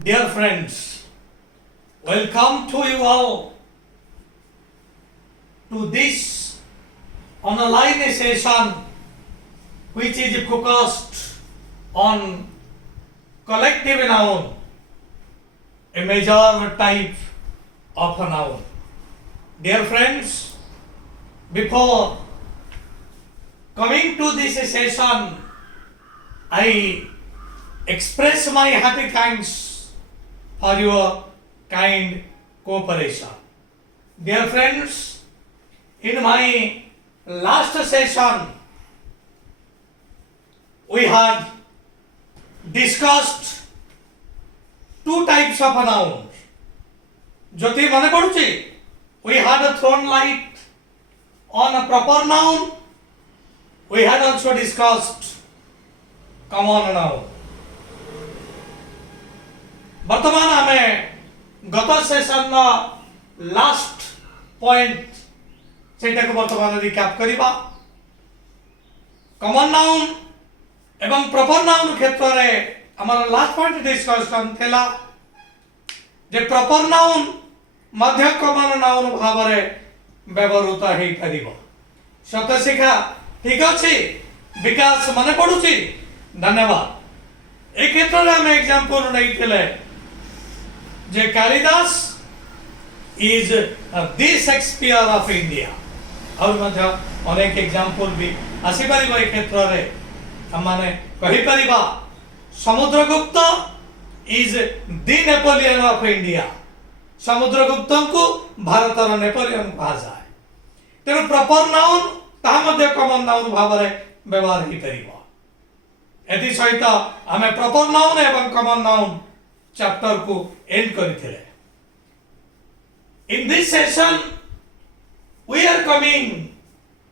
Dear friends, welcome to you all to this online session which is focused on collective noun, a major type of a noun. Dear friends, before coming to this session, I express my happy thanks for your kind cooperation. Dear friends, in my last session, we had discussed two types of nouns. Jyoti mane paduchi? We had thrown light on a proper noun. We had also discussed common noun. ବର୍ତ୍ତମାନ ଆମେ ଗତ ସେସନର last point ସେଇଟାକୁ ବର୍ତ୍ତମାନ recap କରିବା। Common noun ଏବଂ proper noun କ୍ଷେତ୍ରରେ ଆମର last point discussion ଥିଲା ଯେ ପ୍ରପର ନାଉନ୍ ମଧ୍ୟ କମନ୍ ନାଉନ୍ ଭାବରେ ବ୍ୟବହୃତ ହେଇପାରିବ। ସତଶିକ୍ଷା ଠିକ ଅଛି? ବିକାଶ ମନେ ପଡୁଛି? ଧନ୍ୟବାଦ। ଏ କ୍ଷେତ୍ରରେ ଆମେ ଏକ୍ସାମ୍ପଲ ନେଇଥିଲେ जे Kalidas is the Shakespeare of India। और मध्य अनेक एग्जांपल भी आसी परिबा ए क्षेत्र रे हमने कहि परिबा Samudragupta is the Napoleon of India। Samudragupta को भारतर नेपोलियन कहा जाए। तेणु प्रॉपर नाउन ता मध्य कॉमन नाउन भाव रे व्यवहार ही परिबा। एथि सहित आमे प्रॉपर नाउन एवं कॉमन नाउन चैप्टर को and करिथिले। In this session we are coming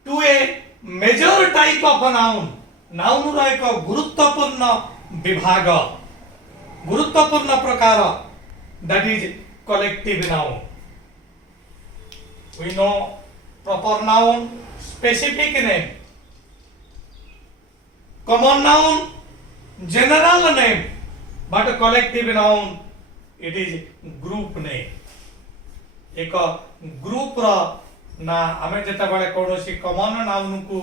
to a major type of a noun। Noun रो एक गुरुत्वपूर्ण विभाग, गुरुत्वपूर्ण प्रकार, that is collective noun। We know proper noun, specific name, common noun, general name, but collective noun it is group name। एक group ना आमे जेता बळे कोनोसी कॉमन नाउन को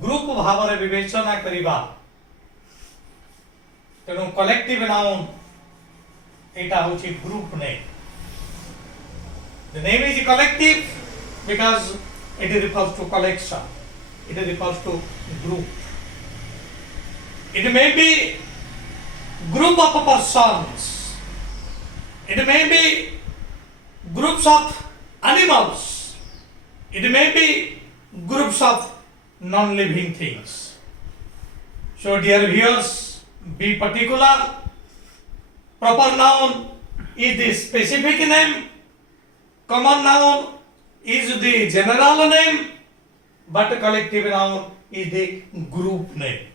ग्रुप भाव रे विवेचना करिबा तेनो कलेक्टिव नाउन एटा होची group name. The name is collective because it refers to collection, it refers to group। It may be group of persons, it may be groups of animals, it may be groups of non-living things। So dear viewers, be particular, proper noun is the specific name, common noun is the general name, but collective noun is the group name,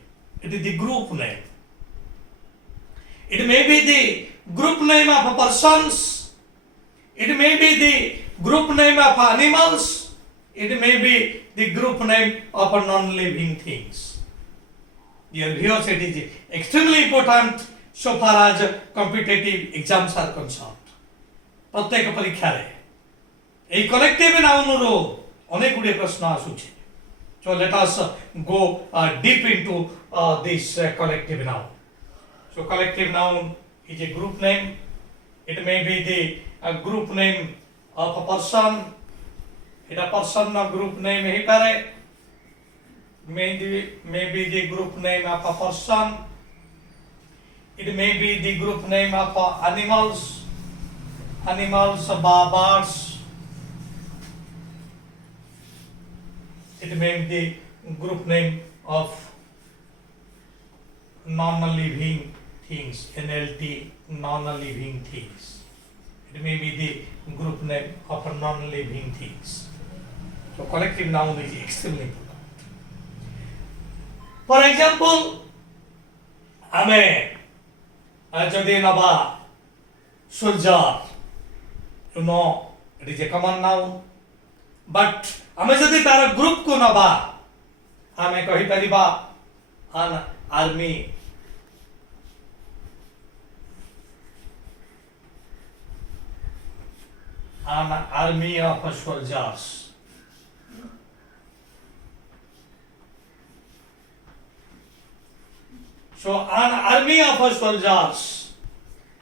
it is the group name। It may be the group name of persons, it may be the group name of animals, it may be the group name of non-living things। Dear viewers, it is extremely important so far as competitive exams are concerned। प्रत्येक परीक्षा रे a collective noun रो अनेक गुडे प्रश्न आसुछि। So let us go deep into this collective noun। So collective noun is a group name, it may be the group name of a person, it a person no group name he pare, may be the group name of a person, it may be the group name of animals, birds, it may be the group name of non-living things, NLT, non-living things, it may be the group name of non-living things। So collective noun is extremely important। For example, आमे जदि नबा soldier, you know it is a common noun, but आमे जदि तार group को नबा आमे कहि परिबा an army an army of soldiers. So an army of soldiers.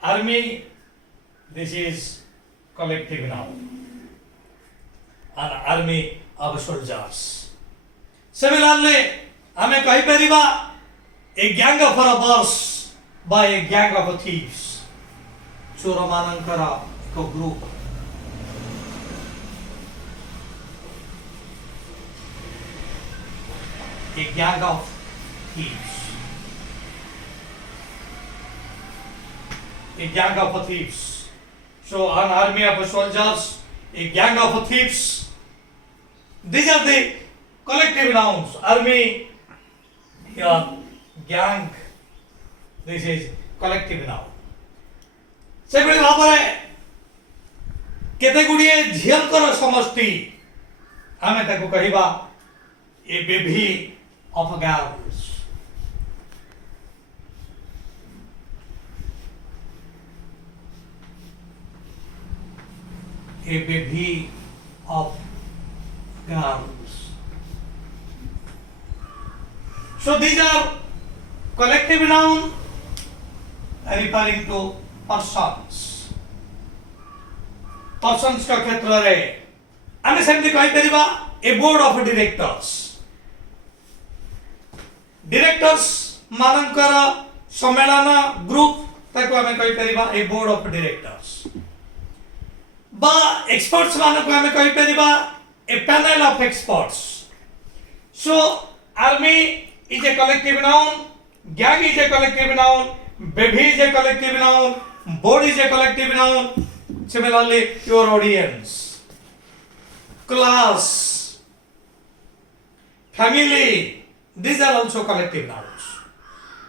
Army, this is collective noun. An army of soldiers. Similarly, ଆମେ କହିପାରିବା a gang of robbers by a gang of thieves. ଚୋରମାନଙ୍କର ଏକ group. A gang of thieves. A gang of thieves. So an army of soldiers, a gang of thieves. These are the collective nouns. Army, here, gang. This is collective noun. ସେଭଳି ଭାବରେ କେତେ ଗୁଡ଼ିଏ ଝିଅଙ୍କର ସମଷ୍ଟି ଆମେ ତାକୁ କହିବା a bevy of girls. A bevy of girls. So these are collective noun referring to persons. Persons का क्षेत्र रे आमे सेमती कहि परिबा a board of directors. Directors मानकर सम्मेलन ग्रुप ताको आमे कहि परिबा a board of directors. बा experts मानको आमे कहि परिबा a panel of experts. So army is a collective noun, gang is a collective noun, bevy is a collective noun, board is a collective noun. Similarly, your audience, class, family, these are also collective nouns.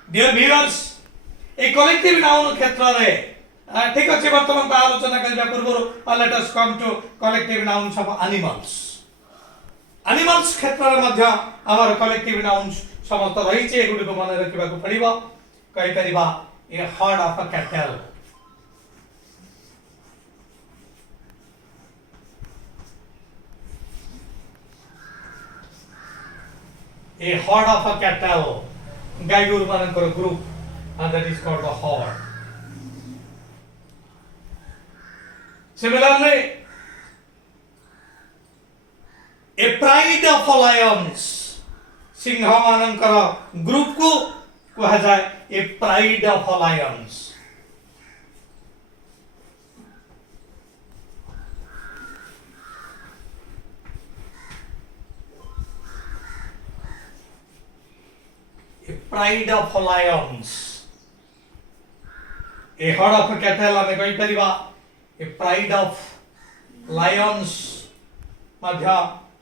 Dear viewers, a collective noun क्षेत्र रे ठीक अछि वर्तमान का आलोचना करबा पूर्व let us come to collective nouns of animals. Animals क्षेत्र रे मध्य हमर collective nouns समस्त रही छे एगुडी को मन रखिबा को पड़िबो कहि परिबा a herd of a cattle. A herd of a cattle, गाय गोरु मानकर group, and that is called a herd. Similarly, a pride of lions, Singh मानकर group को कहा जाए a pride of lions. A pride of lions. A herd of cattle आमे कहि परिबा a pride of lions मध्य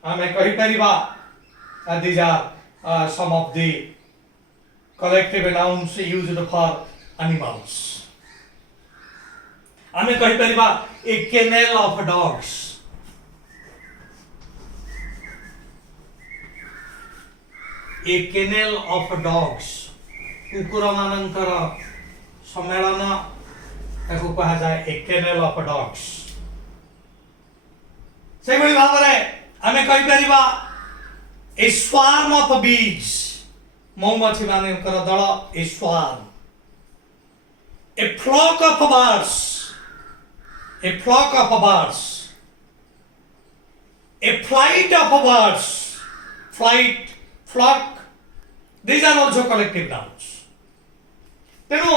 आमे कहि परिबा these are some of the collective nouns used for animals. आमे कहि परिबा a kennel of dogs. A kennel of dogs. कुकुर मानकर सम्मेलन ताको कहा जाए a kennel of dogs. से भली भाबरे आमे कहि परिबा a swarm of bees. मौमाछी मानकर दल a swarm. A flock of birds. A flock of birds. A flight of birds. Flight, flock, these are also collective nouns. तेणु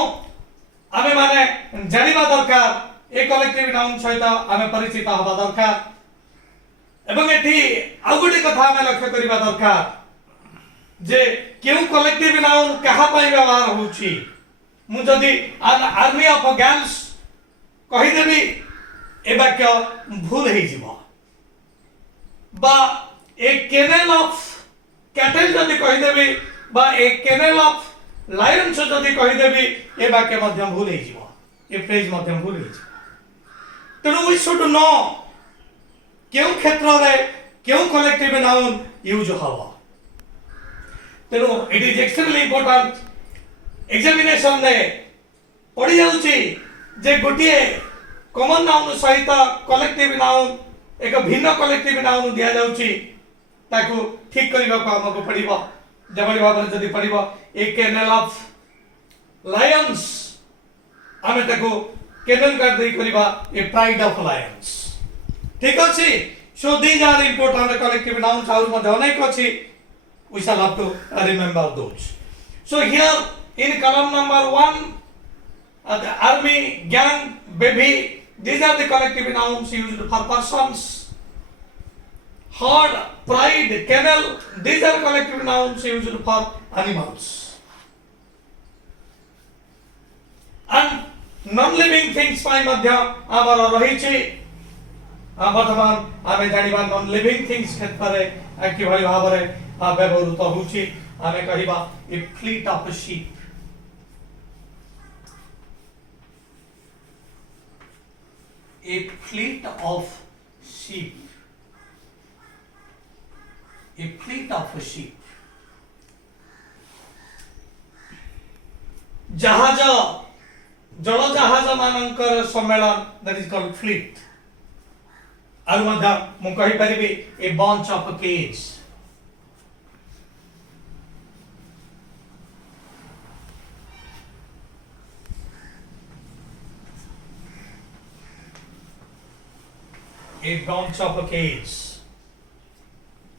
आमे माने जानिबा दरकार ए collective noun सहित आमे परिचित हबा दरकार एवं एठी आउ गोटे कथा आमे लक्ष्य करिबा दरकार जे केउ collective noun कहा पई व्यवहार होउची मु जदी आर्मी ऑफ गर्ल्स कहि देबी ए वाक्य भूल हे जिवो बा ए केनल ऑफ कैटल जदि कहि देबी बा ए केनल ऑफ लायंस जदि कहि देबी ए वाक्य मध्यम भूल हे जिवो ए फ्रेज मध्यम भूल हे जिवो तेनु वी शुड नो केउ क्षेत्र रे केउ कलेक्टिव नाउन यूज हवा तेनु it is extremely important examination रे पड़ी जाउची जे गोटिए कॉमन नाउन सहित कलेक्टिव नाउन एक भिन्न कलेक्टिव नाउन दिया जाउची ताकू ठीक करबा को हमको पड़िबो जबली भाबरे जदी पड़िबो ए कैनल ऑफ लायंस आमे ताकू कैनल कर दे करबा ए प्राइड ऑफ लायंस ठीक अछि so these are important collective nouns आउर मध्ये अनेक अछि we shall have to remember those. So here in column number 1 the army, gang, baby, these are the collective nouns used for persons. Herd, pride, kennel, these are collective nouns used for animals. And non-living things by madhya amara rahichi वर्तमान आमे जानिबा non living things क्षेत्र कि भली भाबरे व्यवहृत होउची आमे कहिबा a fleet of ship a fleet of ship a fleet of ship जहाज जल जहाज मानकर सम्मेलन दैट इज कॉल्ड फ्लीट आर मध्य मु कहि परिबी a bunch of keys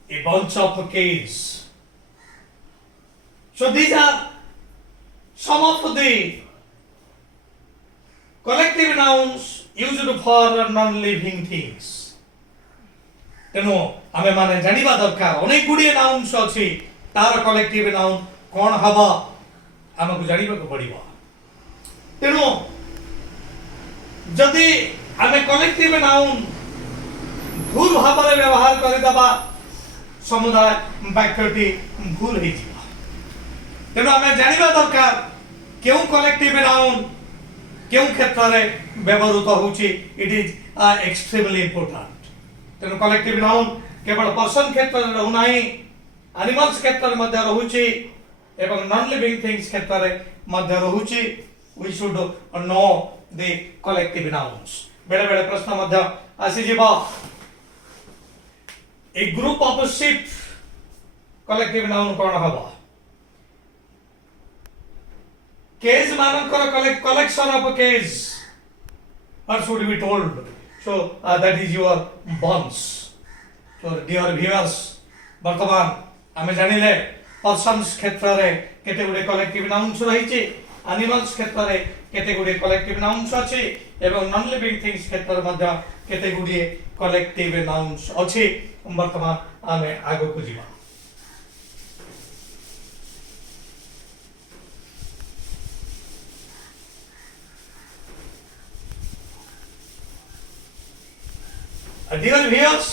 a bunch of keys so these are some of the collective nouns used for non-living things तेनो आमे माने जानिबा दरकार अनेक गुडी नाउन्स अछि तार कलेक्टिव नाउन कोन हबा हमकु जानिबा को पड़िबो तेनो जदि आमे कलेक्टिव नाउन भूल भाबरे व्यवहार करि दबा समुदाय वाक्यटी भूल हे जिवो तेनो आमे जानिबा दरकार केउ कलेक्टिव नाउन केउ क्षेत्र रे व्यवहृत होउची इट इज एक्सट्रीमली इंपोर्टेंट तेनु कलेक्टिव नाउन केवल पर्सन क्षेत्र रे रहु नाही एनिमल्स क्षेत्र रे मध्ये रहुची एवं नॉन लिविंग थिंग्स क्षेत्र रे मध्ये रहुची we should know the collective nouns बेले बेले प्रश्न मध्ये आसी जिवो a group of ship collective noun कोन हबो केज मानकर collection of keys what should be told so that is your bonds so dear viewers वर्तमान आमे जानिले पर्सन्स क्षेत्र रे केते गुडे कलेक्टिव नाउन्स रहिछि एनिमल्स क्षेत्र रे केते गुडे कलेक्टिव नाउन्स अछि एवं नॉन लिविंग थिंग्स क्षेत्र मध्ये केते गुडे कलेक्टिव नाउन्स अछि वर्तमान आमे आगो को जिबा डियर व्यूअर्स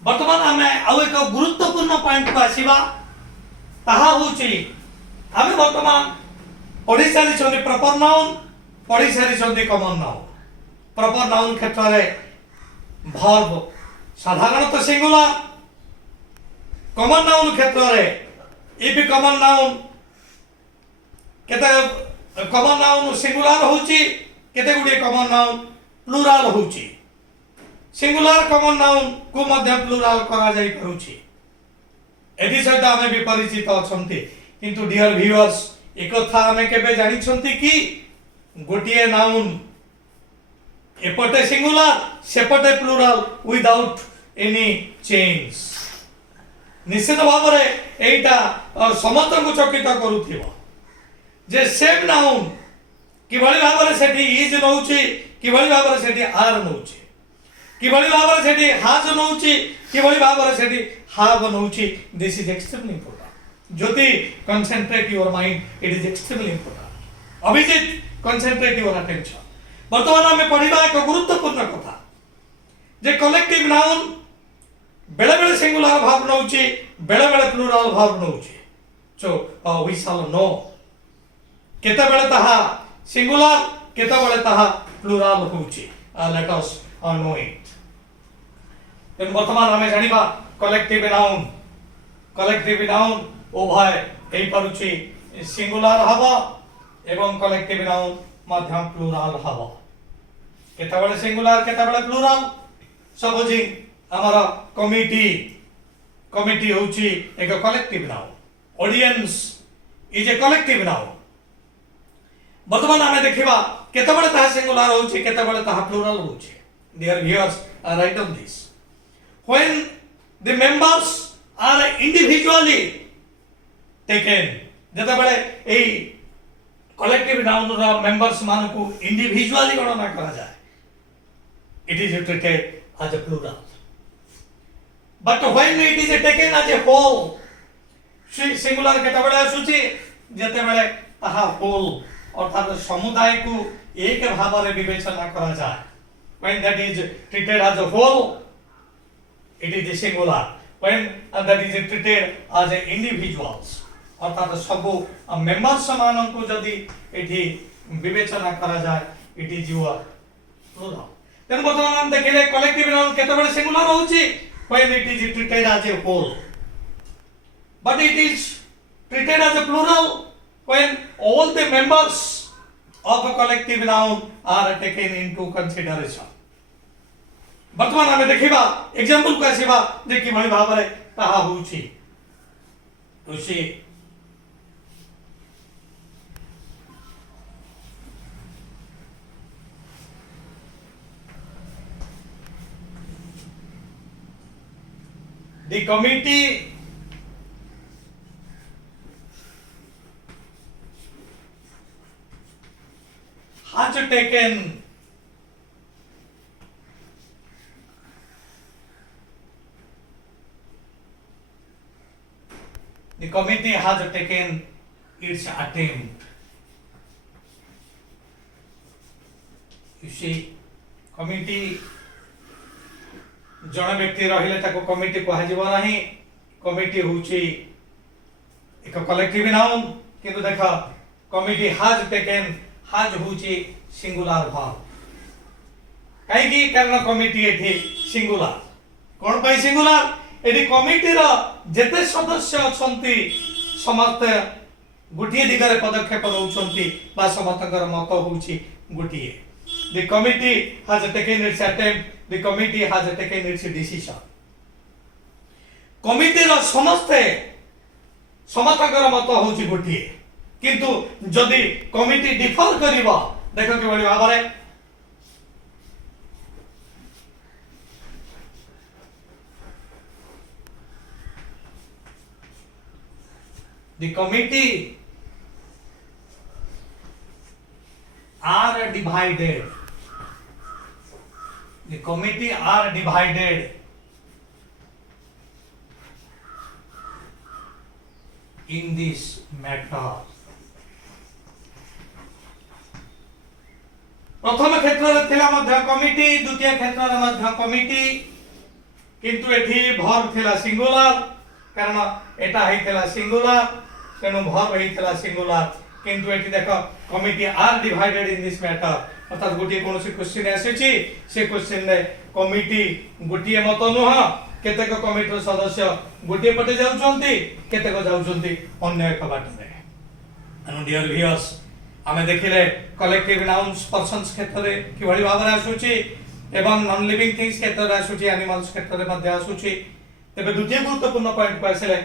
वर्तमान आमे आउ एक गुरुत्वपूर्ण पॉइंट को आसीबा ताहा होची आमे वर्तमान पढि सारी छथि प्रॉपर नाउन पढि सारी छथि कॉमन नाउन प्रॉपर नाउन क्षेत्र रे वर्ब साधारणतः सिंगुलर कॉमन नाउन क्षेत्र रे इफ कॉमन नाउन केते कॉमन नाउन सिंगुलर होची केते गुडी कॉमन नाउन प्लुरल होची सिंगुलर कॉमन नाउन को मध्य प्लुरल करा जाई परुची एथि सहित आमे भी परिचित अछंती किंतु डियर व्यूअर्स एक कथा आमे केबे जानि छंती कि गोटिए नाउन एपटे सिंगुलर सेपटे प्लुरल विदाउट एनी चेंज निश्चित भाव रे एटा समस्त को चकित करूथिबो जे सेम नाउन कि भली भाव रे सेठी इज नउची कि भली भाव रे सेठी आर नउची कि भली भाव रे सेठी हाज नउची कि भली भाव रे सेठी हाव नउची this is extremely important Jyoti concentrate your mind it is extremely important Abhijit concentrate your attention वर्तमान में पढिबा एक गुरुत्वपूर्ण कथा जे कलेक्टिव नाउन बेले बेले सिंगुलर भाव नउची बेले बेले प्लुरल भाव नउची सो वी शैल नो केते बेले ताहा सिंगुलर केते बेले ताहा प्लुरल होउची लेट अस नो इट तेन वर्तमान हमें जानिबा कलेक्टिव नाउन उभय एई परुची सिंगुलर हबो एवं कलेक्टिव नाउन मध्यम प्लुरल हबो केतेबेले सिंगुलर केतेबेले प्लुराल सपोजिंग हमारा कमिटी कमिटी होची एक collective noun audience is a collective noun वर्तमान आमे देखिबा केतेबेले ताहा सिंगुलर होची केतेबेले ताहा प्लुराल होची dear viewers are right on this when the members are individually taken जेतेबेले एई कलेक्टिव नाउन रा मेंबर्स मानकु इंडिविजुअली गणना करा जाय it is treated as a plural but when it is taken as a whole singular केतेबेले आसुची जेतेबेले ताहा whole अर्थात समुदाय को एक भाव रे विवेचना करा जाय when that is treated as a whole it is a singular when that is treated as a individuals अर्थात सब मेंबर्स मानन को जदी एठी विवेचना करा जाय it is your plural then वर्तमान हम देखिले कलेक्टिव नाउन केतेबेले सिंगुलर होची when it is treated as a whole but it is treated as a plural when all the members of a collective noun are taken into consideration वर्तमान हम देखिबा example को आसीबा जे कि भली भाबरे ताहा होची होची the committee has taken its attempt you see committee जण व्यक्ति रहिले ताको कमिटी को हाजिबो नाही कमिटी होची एक कलेक्टिव नाउन किंतु देखा कमिटी हैज टेकन हैज होची सिंगुलर वर्ब काई की कारण कमिटी एठी सिंगुलर कोन पई सिंगुलर एठी कमिटी रो जेते सदस्य अछंती समस्त गुटिए दिगरे पदक्षेप नउछंती बा समस्तकर मत होची गुटिए the committee has taken its attempt the committee has taken its decision committee रो समस्ते समस्तकर मत होची गुटिए किंतु जदी कमिटी डिफर करिवो देखो कि बड़ी भाबरे the committee are divided the committee are divided in this matter प्रथम क्षेत्र रे थिला मध्य कमिटी द्वितीय क्षेत्र रे मध्य कमिटी किंतु एठी भर थिला सिंगुलर कारण एटा हेथिला सिंगुलर तेनु भर हेथिला सिंगुलर किंतु एठी देखो committee are divided in this matter अर्थात गोटे कोनोसी क्वेश्चन आसेची से क्वेश्चन रे कमिटी गोटे मत नुह केतेक कमिटी सदस्य गोटे पटे जाउचंती केतेक जाउचंती अन्य एक बाटरे एनु डियर व्यूअर्स हमें देखिले कलेक्टिव नाउन्स पर्सन्स क्षेत्र रे कि भली भाबरे आसुची एवं नॉन लिविंग थिंग्स क्षेत्र रे आसुची एनिमल्स क्षेत्र रे मध्ये आसुची तबे द्वितीय गुरुत्वपूर्ण पॉइंट को आसिले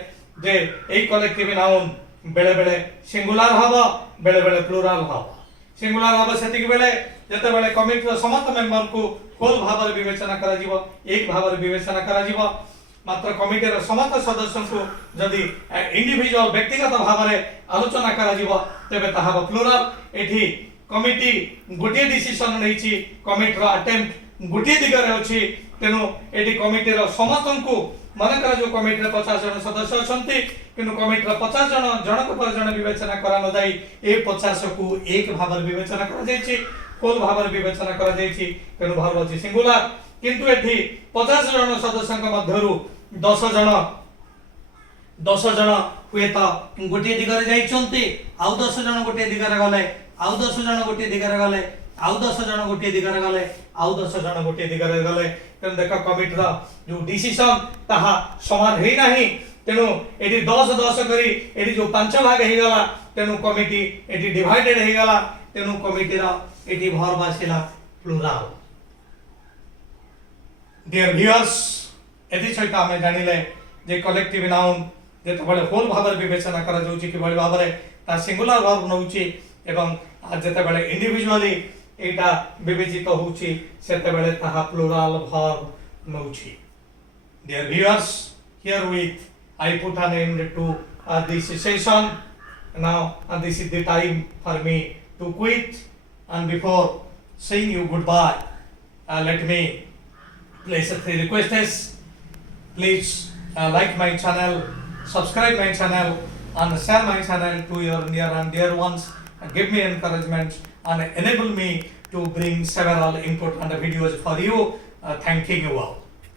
जे एई कलेक्टिव नाउन बेले बेले सिंगुलर हबो बेले बेले प्लुराल हबो सिंगुलर हबो सेतिक बेले जते बेले कमिटी रो समस्त मेंबर को होल भाव रे विवेचना करा जीवो एक भाव रे विवेचना करा जीवो मात्र कमिटी रो समस्त सदस्यों को जदी इंडिविजुअल व्यक्तिगत भाव रे आलोचना करा जीवो तबे ताहा प्लुराल एठी कमिटी गोटे डिसिजन नैछि कमिटी रो अटेम्प्ट गोटे दिगरे अछि तेनु एठी कमिटी रो समस्त को मन करा जो कमिटी रे 50 जन सदस्य अछंती किनु कमिटी रे 50 जन जनक पर जन विवेचना करा न जाई ए 50 को एक भाव रे विवेचना करा जायछि होल भाव रे विवेचना करा जायछि तेनु भाव अछि सिंगुलर किंतु एठी 50 जन सदस्यक मध्यरु 10 जन हुए तो गोटे दिगरे जाइछंती आउ 10 जन गोटे दिगरे गले आउ 10 जन गोटे दिगरे गले आउ 10 जन गोटे दिगरे गले आउ 10 जन गोटे दिगरे गले तेनु देख कमिटी रो जो डिसिजन ताहा समान हेई नाही तेनु एटी 10 करी एटी जो 5 भाग हेई गला तेनु कमिटी एटी डिवाइडेड हेई गला तेनु कमिटी रो एटी भर बासिला प्लुराल Dear viewers, एथि सहित आम जानिले जे कलेक्टिव नाउन जेतेबेले होल भाव विवेचना करा जाउची कि बड़ी भाव ता सिंगुलर वर्ब नउची एवं जेतेबेले इंडिविजुअली एटा विवेचित होउची सेतेबेले ताहा प्लुरल वर्ब नउची. Dear viewers, herewith I put an end to this session. Now this is the time for me to quit, and before saying you goodbye, let me place three requests. Please like my channel, subscribe my channel, and share my channel to your near and dear ones, and give me encouragement and enable me to bring several input and videos for you. Thanking you all.